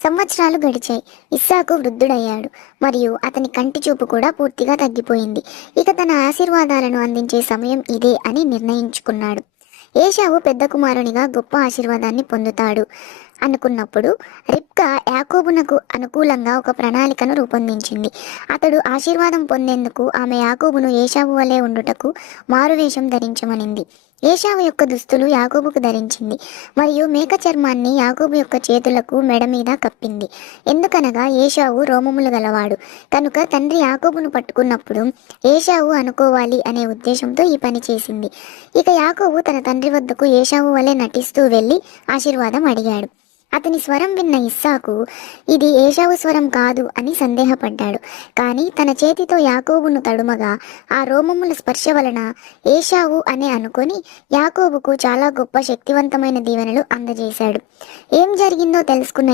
సంవత్సరాలు గడిచాయి. ఇస్సాకు వృద్ధుడయ్యాడు మరియు అతని కంటి చూపు కూడా పూర్తిగా తగ్గిపోయింది. ఇక తన ఆశీర్వాదాలను అందించే సమయం ఇదే అని నిర్ణయించుకున్నాడు. ఏశావు పెద్ద కుమారునిగా గొప్ప ఆశీర్వాదాన్ని పొందుతాడు అనుకున్నప్పుడు రిబ్కా యాకోబునకు అనుకూలంగా ఒక ప్రణాళికను రూపొందించింది. అతడు ఆశీర్వాదం పొందేందుకు ఆమె యాకోబును ఏశావు వలె ఉండుటకు మారువేషం ధరించమనింది. ఏశావు యొక్క దుస్తులు యాకోబుకు ధరించింది మరియు మేక చర్మాన్ని యాకోబు యొక్క చేతులకు మెడ మీద కప్పింది. ఎందుకనగా ఏశావు రోమములు గలవాడు కనుక తండ్రి యాకోబును పట్టుకున్నప్పుడు ఏశావు అనుకోవాలి అనే ఉద్దేశంతో ఈ పని చేసింది. ఇక యాకోబు తన తండ్రి వద్దకు ఏశావు వలె నటిస్తూ వెళ్ళి ఆశీర్వాదం అడిగాడు. అతని స్వరం విన్న ఇస్సాకు ఇది ఏశావు స్వరం కాదు అని సందేహపడ్డాడు. కానీ తన చేతితో యాకోబును తడుమగా ఆ రోమముల స్పర్శ వలన ఏశావు అనే అనుకొని యాకోబుకు చాలా గొప్ప శక్తివంతమైన దీవెనలు అందజేశాడు. ఏం జరిగిందో తెలుసుకున్న